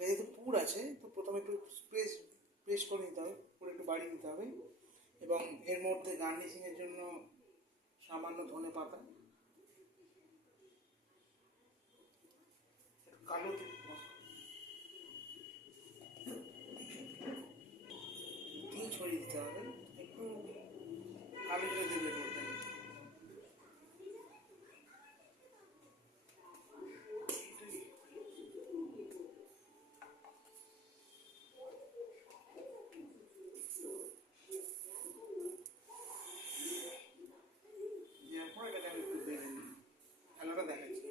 যেহেতু পুর আছে তো প্রথমে একটু প্রেস করে নিতে হবে, পুরো একটু বাড়িয়ে নিতে হবে এবং এর মধ্যে গার্নিশিংয়ের জন্য সামান্য ধনে পাতা, কালো দিয়ে ছড়িয়ে দিতে হবে, একটু কালো করে দেবে করতে হবে। দেওয়ার পর এটাকে আমি একটু বেড়ে নিই, খেলাটা দেখাচ্ছি।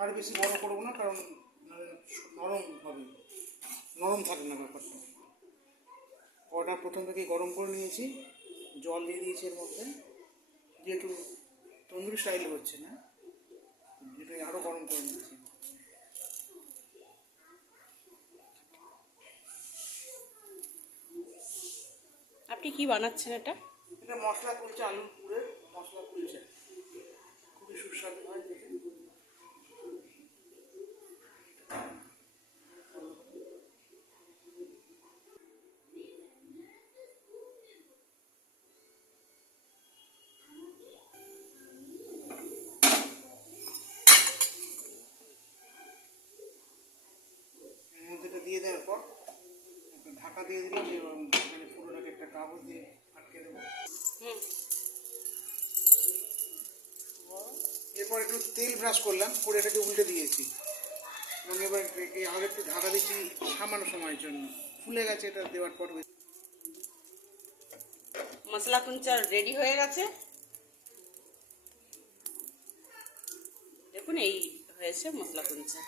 আর বেশি বড় করবো না, কারণ নরম হবে, নরম থাকে না ব্যাপারটা। কড়াটা প্রথম থেকেই গরম করে নিয়েছি, জল দিয়ে দিয়েছি এর মধ্যে, যেহেতু তন্দুরি স্টাইল হচ্ছে না, যেটা আরও গরম করে নিয়েছি। আপনি কি বানাচ্ছেন এটা? এটা মশলা কুলচা, আলুর পুরের মশলা কুলচা, খুবই সুস্বাদু হয় দেখে। দিয়ে দেওয়ার পর একটা ঢাকা দিয়ে দিলাম এবং এখানে পুরোটাকে একটা কাগজ দিয়ে আটকে দেবো। এরপর একটু তেল ব্রাশ করলাম, করে এটাকে উল্টে দিয়েছি এবং এবার আর একটু ঢাকা দিচ্ছি সামান্য সময়ের জন্য। ফুলে গেছে এটা দেওয়ার পর। মশলা কুঞ্চা রেডি হয়ে গেছে, দেখুন এই হয়েছে মশলা কুঞ্চা।